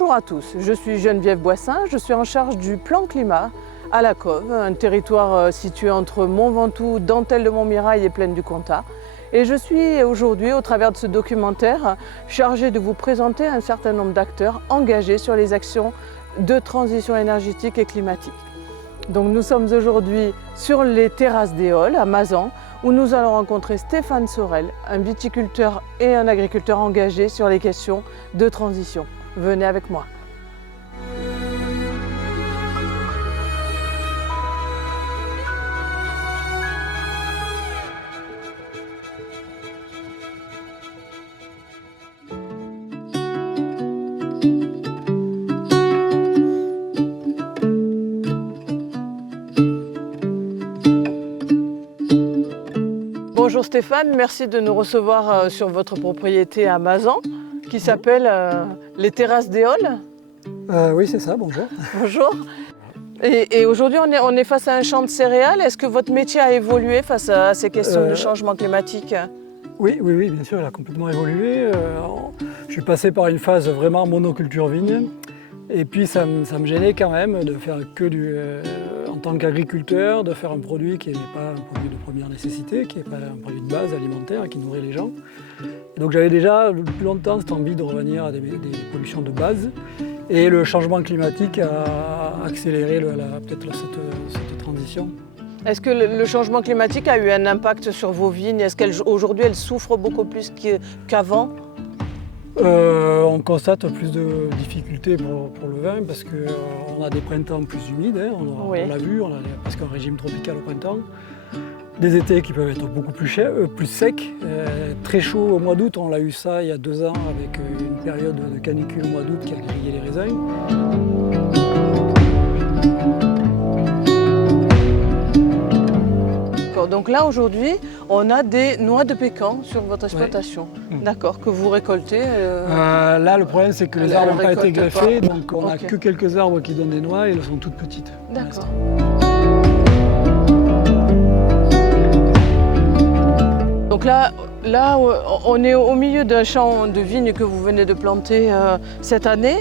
Bonjour à tous, je suis Geneviève Boissin, je suis en charge du plan climat à la Cove, un territoire situé entre Mont Ventoux, Dentelle de Montmirail et Plaine du Comtat. Et je suis aujourd'hui, au travers de ce documentaire, chargée de vous présenter un certain nombre d'acteurs engagés sur les actions de transition énergétique et climatique. Donc nous sommes aujourd'hui sur les terrasses d'Éole à Mazan, où nous allons rencontrer Stéphane Sorel, un viticulteur et un agriculteur engagé sur les questions de transition. Venez avec moi. Bonjour Stéphane, merci de nous recevoir sur votre propriété à Mazan, qui s'appelle les terrasses d'Éole. Oui, c'est ça, bonjour. Bonjour. Et aujourd'hui, on est face à un champ de céréales. Est-ce que votre métier a évolué face à ces questions de changement climatique? Oui, bien sûr, il a complètement évolué. Je suis passé par une phase vraiment monoculture vigne. Et puis ça me gênait quand même de faire en tant qu'agriculteur, de faire un produit qui n'est pas un produit de première nécessité, qui n'est pas un produit de base alimentaire, qui nourrit les gens. Donc j'avais déjà depuis longtemps cette envie de revenir à des productions de base. Et le changement climatique a accéléré peut-être cette transition. Est-ce que le changement climatique a eu un impact sur vos vignes? Est-ce qu'aujourd'hui elles souffrent beaucoup plus qu'avant? On constate plus de difficultés pour le vin parce qu'on a des printemps plus humides, hein, on l'a vu, on a presque un régime tropical au printemps. Des étés qui peuvent être beaucoup plus secs, très chauds au mois d'août, on l'a eu ça il y a 2 ans avec une période de canicule au mois d'août qui a grillé les raisins. Donc là aujourd'hui, on a des noix de pécan sur votre exploitation, d'accord, que vous récoltez. Là, le problème c'est que les arbres n'ont pas été greffés, donc on n'a que quelques arbres qui donnent des noix et elles sont toutes petites. D'accord. Donc là, on est au milieu d'un champ de vignes que vous venez de planter cette année.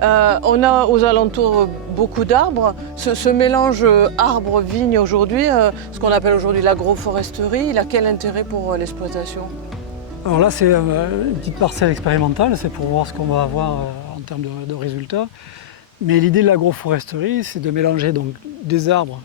On a aux alentours beaucoup d'arbres. Ce mélange arbres-vignes aujourd'hui, ce qu'on appelle aujourd'hui l'agroforesterie, il a quel intérêt pour l'exploitation? Alors là, c'est une petite parcelle expérimentale, c'est pour voir ce qu'on va avoir en termes de résultats. Mais l'idée de l'agroforesterie, c'est de mélanger donc des arbres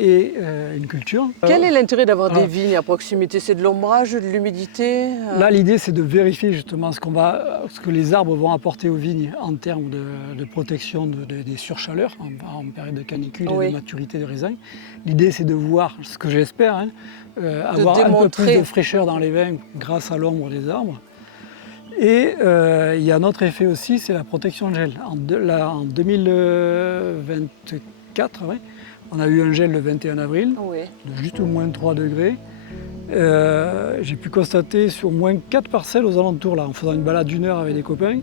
et une culture. Quel est l'intérêt d'avoir des vignes à proximité? C'est de l'ombrage, de l'humidité? Là, l'idée, c'est de vérifier justement ce que les arbres vont apporter aux vignes en termes de protection des surchaleurs en période de canicule et de maturité des raisins. L'idée, c'est de voir, ce que j'espère, avoir un peu plus de fraîcheur dans les vins grâce à l'ombre des arbres. Et il y a un autre effet aussi, c'est la protection de gel. En 2024, on a eu un gel le 21 avril, de juste au moins 3 degrés. J'ai pu constater sur moins 4 parcelles aux alentours, là, en faisant une balade d'1 heure avec des copains,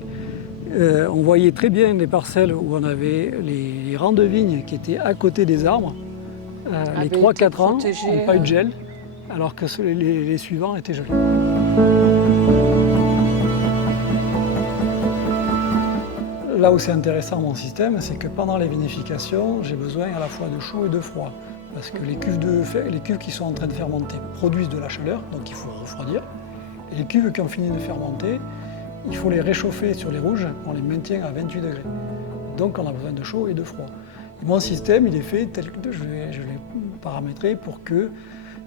on voyait très bien les parcelles où on avait les rangs de vignes qui étaient à côté des arbres. Les 3-4 ans n'ont pas eu de gel, alors que les suivants étaient gelés. Là où c'est intéressant mon système, c'est que pendant les vinifications, j'ai besoin à la fois de chaud et de froid. Parce que les cuves qui sont en train de fermenter produisent de la chaleur, donc il faut refroidir. Et les cuves qui ont fini de fermenter, il faut les réchauffer sur les rouges, on les maintient à 28 degrés. Donc on a besoin de chaud et de froid. Et mon système, il est fait tel que je l'ai paramétré pour que,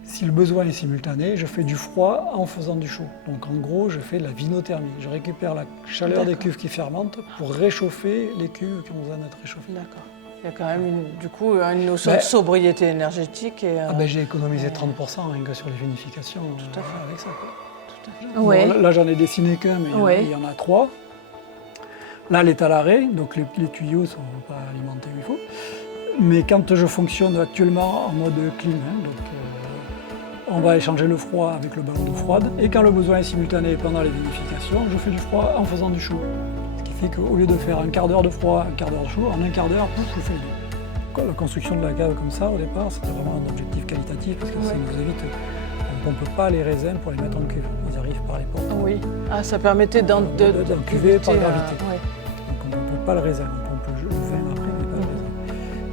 si le besoin est simultané, je fais du froid en faisant du chaud. Donc en gros, je fais de la vinothermie. Je récupère la chaleur des cuves qui fermentent pour réchauffer les cuves qui ont besoin d'être réchauffées. D'accord. Il y a quand même une notion de sobriété énergétique. J'ai économisé 30% rien que sur les vinifications avec ça. Tout à fait. Bon, là, j'en ai dessiné qu'un, mais il y en a 3. Là, elle est à l'arrêt, donc les tuyaux ne sont pas alimentés où il faut. Mais quand je fonctionne actuellement en mode clean, on va échanger le froid avec le ballon d'eau froide. Et quand le besoin est simultané pendant les vinifications, je fais du froid en faisant du chaud. Ce qui fait qu'au lieu de faire un quart d'heure de froid, un quart d'heure de chaud, en un quart d'heure, je fais les deux. La construction de la cave comme ça, au départ, c'était vraiment un objectif qualitatif parce que ça nous évite On ne pompe pas les raisins pour les mettre en cuve. Ils arrivent par les portes. Oui. Ah, ça permettait d'en cuver par gravité. ouais. Donc on peut pas le raisin. On pompe le vin après, mais pas le raisin.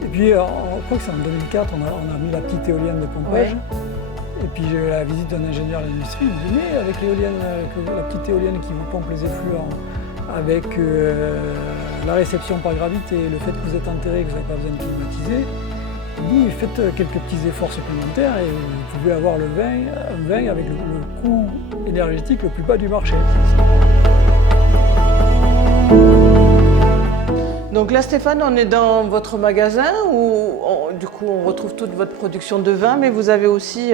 Et puis, je crois que c'est en 2004, on a mis la petite éolienne de pompage. Oui. Et puis j'ai eu la visite d'un ingénieur de l'industrie, il me dit mais avec l'éolienne, la petite éolienne qui vous pompe les effluents, avec la réception par gravité, le fait que vous êtes enterré, que vous n'avez pas besoin de climatiser, il dit faites quelques petits efforts supplémentaires et vous pouvez avoir un vin avec le coût énergétique le plus bas du marché. Donc là, Stéphane, on est dans votre magasin où du coup on retrouve toute votre production de vin, mais vous avez aussi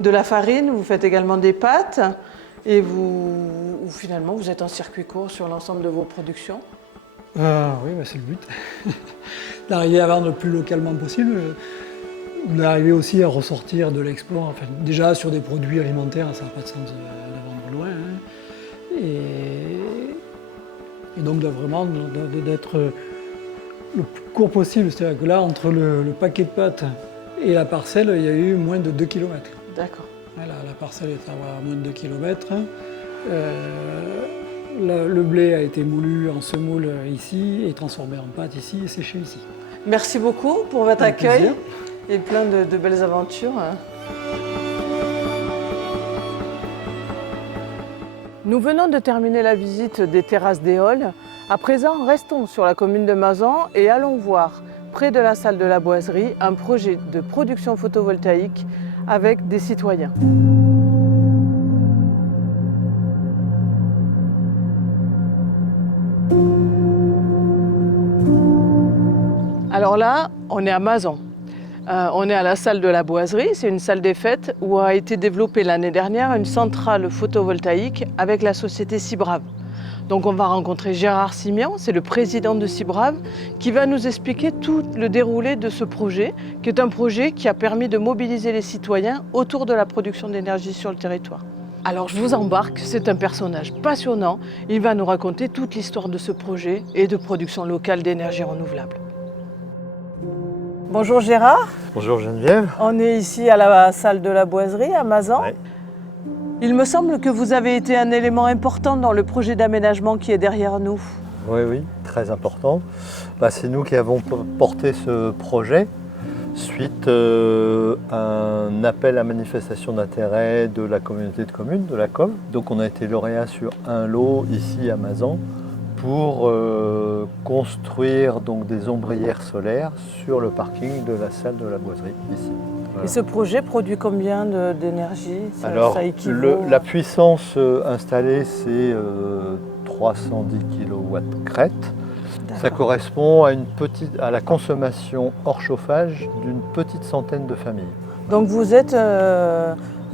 de la farine, vous faites également des pâtes et finalement vous êtes en circuit court sur l'ensemble de vos productions. Oui, c'est le but. D'arriver à vendre le plus localement possible, d'arriver aussi à ressortir de l'export. Enfin, déjà sur des produits alimentaires, ça n'a pas de sens de vendre loin. Hein. Et donc d'être le plus court possible. C'est-à-dire que là, entre le paquet de pâtes et la parcelle, il y a eu moins de 2 km. D'accord. La parcelle est à moins de 2 km. Le blé a été moulu en semoule ici et transformé en pâte ici et séché ici. Merci beaucoup pour votre Avec accueil plaisir. et plein de belles aventures. Nous venons de terminer la visite des terrasses d'Éole. À présent, restons sur la commune de Mazan et allons voir, près de la salle de la boiserie, un projet de production photovoltaïque avec des citoyens. Alors là, on est à Mazan. On est à la salle de la boiserie, c'est une salle des fêtes où a été développée l'année dernière une centrale photovoltaïque avec la société Cibrave. Donc on va rencontrer Gérard Simian, c'est le président de Cibrave, qui va nous expliquer tout le déroulé de ce projet, qui est un projet qui a permis de mobiliser les citoyens autour de la production d'énergie sur le territoire. Alors je vous embarque, c'est un personnage passionnant, il va nous raconter toute l'histoire de ce projet et de production locale d'énergie renouvelable. Bonjour Gérard. Bonjour Geneviève. On est ici à la salle de la boiserie à Mazan. Ouais. Il me semble que vous avez été un élément important dans le projet d'aménagement qui est derrière nous. Oui, très important. C'est nous qui avons porté ce projet suite à un appel à manifestation d'intérêt de la communauté de communes, de la COM. Donc on a été lauréat sur un lot ici à Mazan pour construire donc des ombrières solaires sur le parking de la salle de la boiserie ici. Voilà. Et ce projet produit combien d'énergie? Alors, ça équivaut... la puissance installée, c'est 310 kW crête. Ça correspond à la consommation hors chauffage d'une petite centaine de familles. Donc vous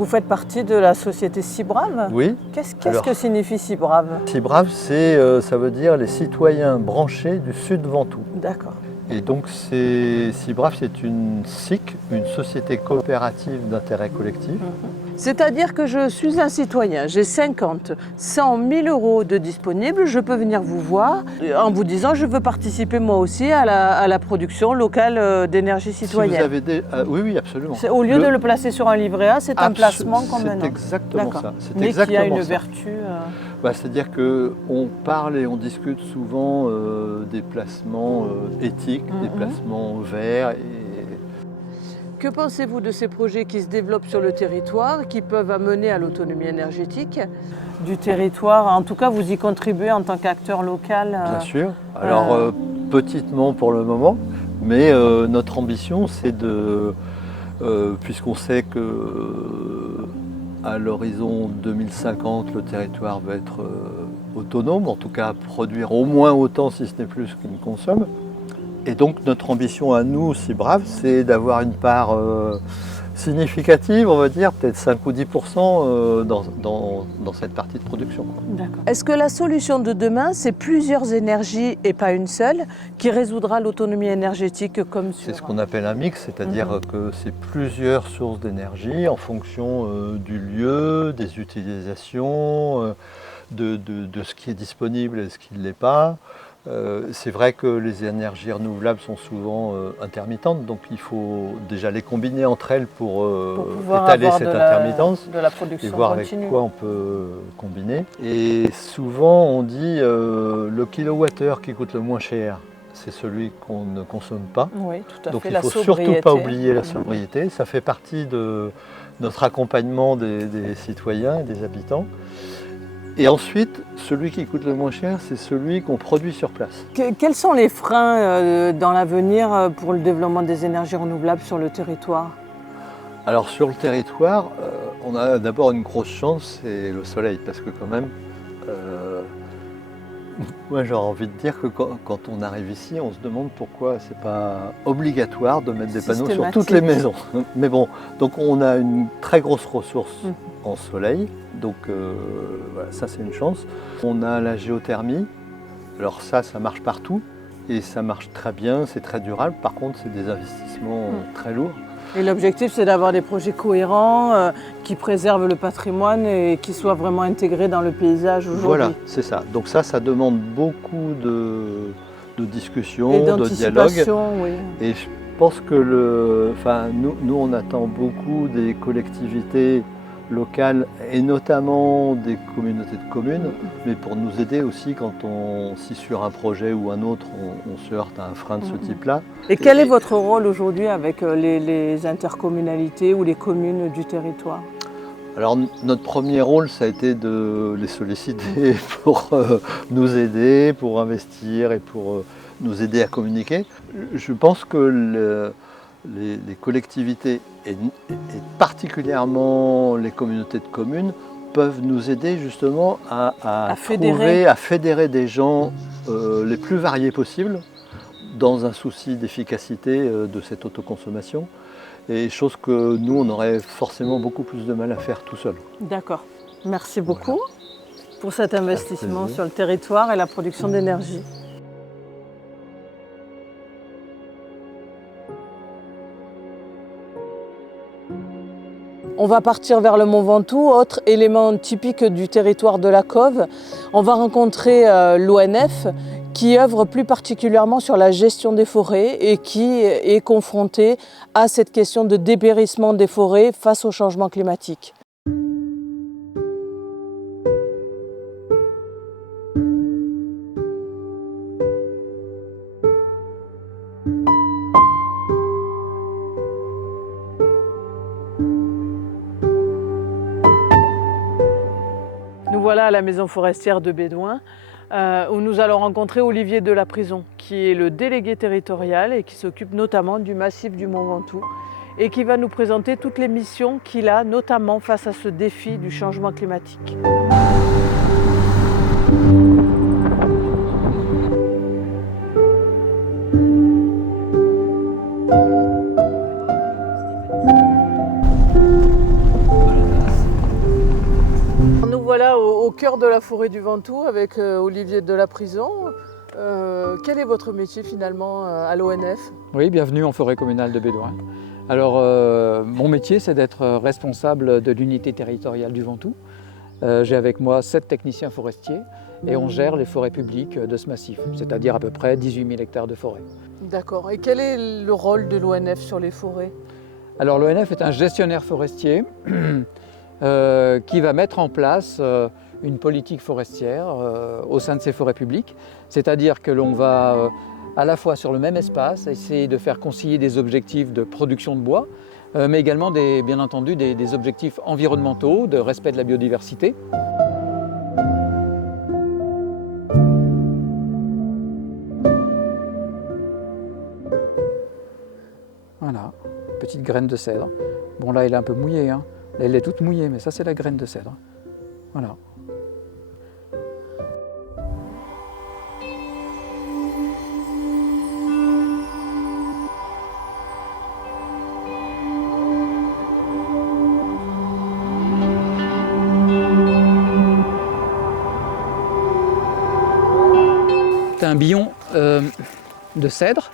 faites partie de la société Cibrave? Oui. Qu'est-ce que signifie Cibrave? Cibrave, ça veut dire les citoyens branchés du Sud Ventoux. D'accord. Et donc Cibrave, c'est une SIC, une société coopérative d'intérêt collectif. C'est-à-dire que je suis un citoyen, j'ai 50, 100, 1000 euros de disponibles, je peux venir vous voir en vous disant je veux participer moi aussi à la production locale d'énergie citoyenne. Si vous avez oui, absolument. Au lieu de le placer sur un livret A, c'est un placement comme un. un autre. C'est exactement ça. Mais qui a une vertu... C'est-à-dire qu'on parle et on discute souvent des placements éthiques, des placements verts. Que pensez-vous de ces projets qui se développent sur le territoire, qui peuvent amener à l'autonomie énergétique du territoire? En tout cas, vous y contribuez en tant qu'acteur local. Bien sûr. Alors, petitement pour le moment, mais notre ambition, c'est puisqu'on sait que à l'horizon 2050, le territoire va être autonome, en tout cas produire au moins autant, si ce n'est plus, qu'il ne consomme. Et donc notre ambition à nous, Cibrave, c'est d'avoir une part significative, on va dire, peut-être 5 ou 10% dans cette partie de production. D'accord. Est-ce que la solution de demain, c'est plusieurs énergies et pas une seule, qui résoudra l'autonomie énergétique comme sur... C'est ce qu'on appelle un mix, c'est-à-dire que c'est plusieurs sources d'énergie en fonction du lieu, des utilisations, de ce qui est disponible et ce qui ne l'est pas. C'est vrai que les énergies renouvelables sont souvent intermittentes, donc il faut déjà les combiner entre elles pour pouvoir étaler avoir cette intermittence de la et production voir continue. avec quoi on peut combiner. Et souvent on dit le kilowattheure qui coûte le moins cher, c'est celui qu'on ne consomme pas. Oui, tout à Donc fait. il La ne faut sobriété. surtout pas oublier la sobriété. Ça fait partie de notre accompagnement des citoyens et des habitants. Et ensuite, celui qui coûte le moins cher, c'est celui qu'on produit sur place. Quels sont les freins dans l'avenir pour le développement des énergies renouvelables sur le territoire? Alors sur le territoire, on a d'abord une grosse chance, c'est le soleil, parce que quand même, moi j'aurais envie de dire que quand on arrive ici, on se demande pourquoi c'est pas obligatoire de mettre des panneaux sur toutes les maisons. Mais bon, donc on a une très grosse ressource en soleil, donc voilà, ça c'est une chance. On a la géothermie, alors ça marche partout et ça marche très bien, c'est très durable. Par contre, c'est des investissements très lourds. Et l'objectif, c'est d'avoir des projets cohérents qui préservent le patrimoine et qui soient vraiment intégrés dans le paysage aujourd'hui. Voilà, c'est ça. Donc ça demande beaucoup de discussions, de dialogue. Oui. Et je pense que nous, on attend beaucoup des collectivités locales et notamment des communautés de communes, mais pour nous aider aussi quand si sur un projet ou un autre, on se heurte à un frein de ce type-là. Et quel est votre rôle aujourd'hui avec les intercommunalités ou les communes du territoire? Alors notre premier rôle, ça a été de les solliciter pour nous aider, pour investir et pour nous aider à communiquer. Je pense que les collectivités et particulièrement les communautés de communes peuvent nous aider justement à fédérer des gens les plus variés possibles dans un souci d'efficacité de cette autoconsommation. Et chose que nous, on aurait forcément beaucoup plus de mal à faire tout seul. D'accord. Merci beaucoup pour cet investissement sur le territoire et la production d'énergie. On va partir vers le Mont Ventoux, autre élément typique du territoire de la Cove. On va rencontrer l'ONF qui œuvre plus particulièrement sur la gestion des forêts et qui est confronté à cette question de dépérissement des forêts face au changement climatique. Nous voilà à la maison forestière de Bédouin, où nous allons rencontrer Olivier de la Prison, qui est le délégué territorial et qui s'occupe notamment du massif du Mont Ventoux et qui va nous présenter toutes les missions qu'il a, notamment face à ce défi du changement climatique. Nous voilà au cœur de la forêt du Ventoux avec Olivier de la Prison. Quel est votre métier finalement à l'ONF? Oui, bienvenue en forêt communale de Bédouin. Alors, mon métier, c'est d'être responsable de l'unité territoriale du Ventoux. J'ai avec moi 7 techniciens forestiers et on gère les forêts publiques de ce massif, c'est-à-dire à peu près 18 000 hectares de forêt. D'accord. Et quel est le rôle de l'ONF sur les forêts? Alors, l'ONF est un gestionnaire forestier qui va mettre en place une politique forestière au sein de ces forêts publiques, c'est-à-dire que l'on va à la fois sur le même espace essayer de faire concilier des objectifs de production de bois, mais également bien entendu des objectifs environnementaux, de respect de la biodiversité. Voilà, petite graine de cèdre. Bon là, elle est un peu mouillée, hein. Là, elle est toute mouillée, mais ça c'est la graine de cèdre. Voilà. Tu as un billon de cèdre.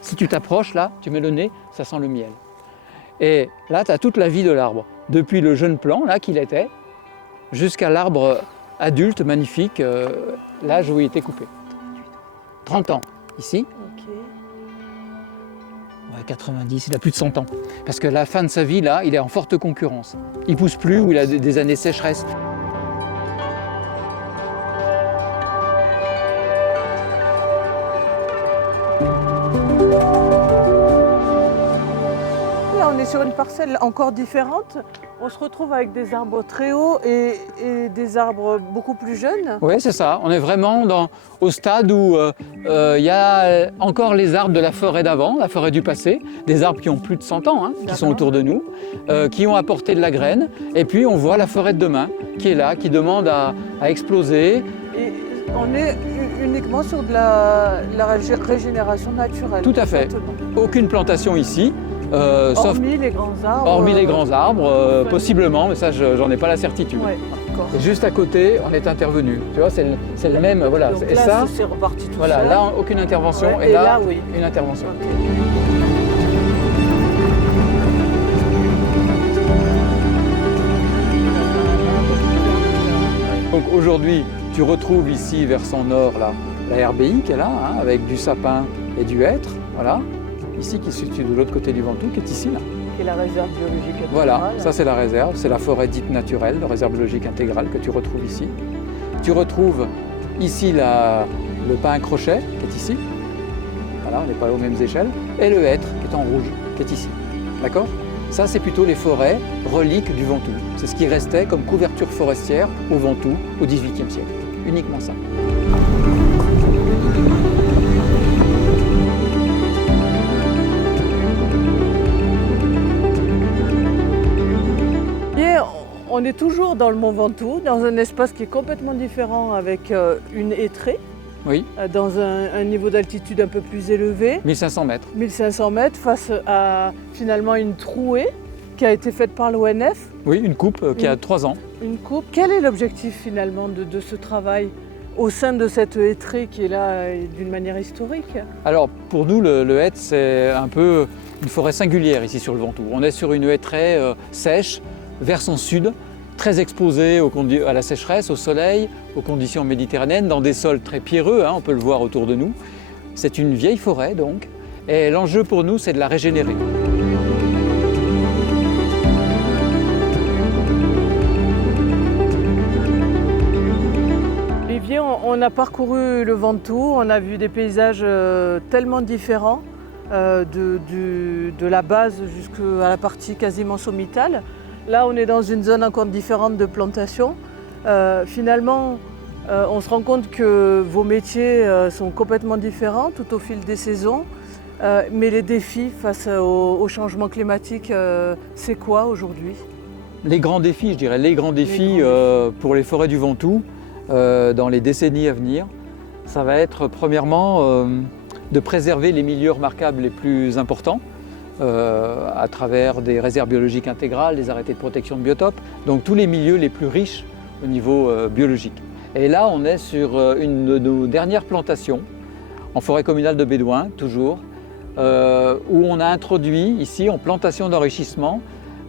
Si tu t'approches là, tu mets le nez, ça sent le miel. Et là, tu as toute la vie de l'arbre, depuis le jeune plant, là qu'il était, jusqu'à l'arbre adulte, magnifique, l'âge où il était coupé. 30 ans ici. Ok. Ouais, 90, il a plus de 100 ans. Parce que la fin de sa vie, là, il est en forte concurrence. Il ne pousse plus ou il a des années sécheresse. Là, on est sur une parcelle encore différente. On se retrouve avec des arbres très hauts et des arbres beaucoup plus jeunes. Oui, c'est ça. On est vraiment au stade où il y a encore les arbres de la forêt d'avant, la forêt du passé, des arbres qui ont plus de 100 ans, hein, qui sont autour de nous, qui ont apporté de la graine. Et puis on voit la forêt de demain qui est là, qui demande à exploser. Et on est uniquement sur de la régénération naturelle. Tout à fait. Exactement. Aucune plantation ici. Sauf Hormis les grands arbres. hormis les grands arbres, possiblement, mais ça, j'en ai pas la certitude. Ouais, d'accord. Et juste à côté, on est intervenu. Tu vois, c'est le même, voilà. Donc Et là, ça, c'est reparti tout voilà, seul. là, aucune intervention. Ouais, et là, oui. une intervention. Ok. Donc aujourd'hui, tu retrouves ici, vers son nord, là, la RBI qui est là, hein, avec du sapin et du hêtre. Voilà. Ici, qui se situe de l'autre côté du Ventoux, qui est ici, là. Qui est la réserve biologique intégrale. Voilà, ça c'est la réserve, c'est la forêt dite naturelle, la réserve biologique intégrale que tu retrouves ici. Tu retrouves ici le pin à crochet qui est ici. Voilà, on n'est pas aux mêmes échelles. Et le hêtre qui est en rouge, qui est ici. D'accord? Ça, c'est plutôt les forêts reliques du Ventoux. C'est ce qui restait comme couverture forestière au Ventoux au XVIIIe siècle. Uniquement ça. Et on est toujours dans le Mont Ventoux, dans un espace qui est complètement différent avec une hêtraie, Oui, dans un niveau d'altitude un peu plus élevé, 1500 mètres. 1500 mètres, face à finalement une trouée qui a été faite par l'ONF, Oui, une coupe qui a 3 ans. une coupe. Quel est l'objectif finalement de ce travail au sein de cette hêtraie qui est là d'une manière historique? Alors pour nous, le hêtre, c'est un peu une forêt singulière ici sur le Ventoux. On est sur une hêtraie sèche, vers son sud, très exposée à la sécheresse, au soleil, aux conditions méditerranéennes, dans des sols très pierreux, hein, on peut le voir autour de nous. C'est une vieille forêt donc, et l'enjeu pour nous, c'est de la régénérer. Olivier, on a parcouru le Ventoux, on a vu des paysages tellement différents, de la base jusqu'à la partie quasiment sommitale. Là, on est dans une zone encore différente de plantation. Finalement, on se rend compte que vos métiers sont complètement différents tout au fil des saisons. Mais les défis face au changement climatique, c'est quoi aujourd'hui? Les grands défis, je dirais, les grands défis pour les forêts du Ventoux dans les décennies à venir, ça va être premièrement de préserver les milieux remarquables les plus importants à travers des réserves biologiques intégrales, des arrêtés de protection de biotopes, donc tous les milieux les plus riches au niveau biologique. Et là, on est sur une de nos dernières plantations, en forêt communale de Bédouin, toujours, où on a introduit ici, en plantation d'enrichissement,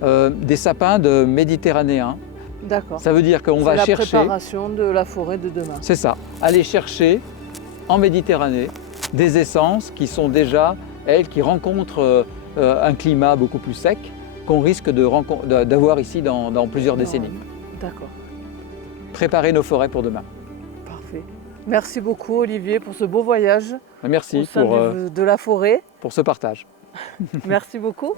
des sapins de méditerranéens. D'accord. Ça veut dire qu'on va chercher... C'est la préparation de la forêt de demain. C'est ça, aller chercher en Méditerranée des essences qui sont déjà, elles, qui rencontrent un climat beaucoup plus sec qu'on risque d'avoir ici dans plusieurs décennies. D'accord. Préparer nos forêts pour demain. Parfait. Merci beaucoup Olivier pour ce beau voyage Merci au sein de la forêt. pour ce partage. Merci beaucoup.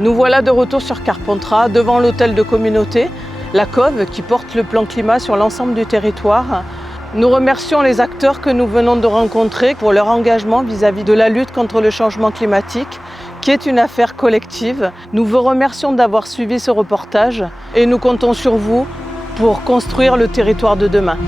Nous voilà de retour sur Carpentras, devant l'hôtel de communauté, la Cove, qui porte le plan climat sur l'ensemble du territoire. Nous remercions les acteurs que nous venons de rencontrer pour leur engagement vis-à-vis de la lutte contre le changement climatique, qui est une affaire collective. Nous vous remercions d'avoir suivi ce reportage et nous comptons sur vous pour construire le territoire de demain.